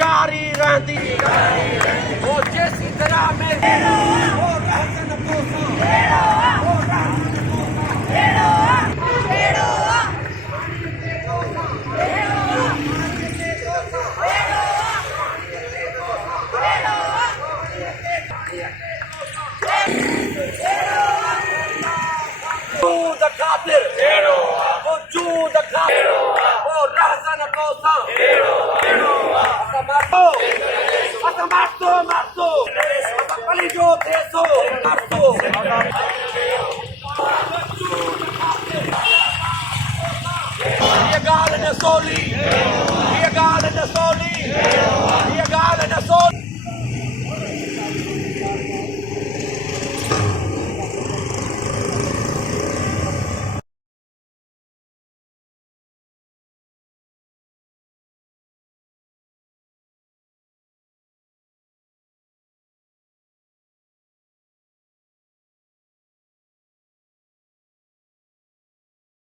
जारी रहंदी वो जैसी तरह में वो रहसन कोसा वो रहसन वजूद खातिर वजूद खातिर वो रहसन कोसा Marzo! Paligio teso! Marzo! Iegal in the soli! Iegal in the soli! Iegal in the soli!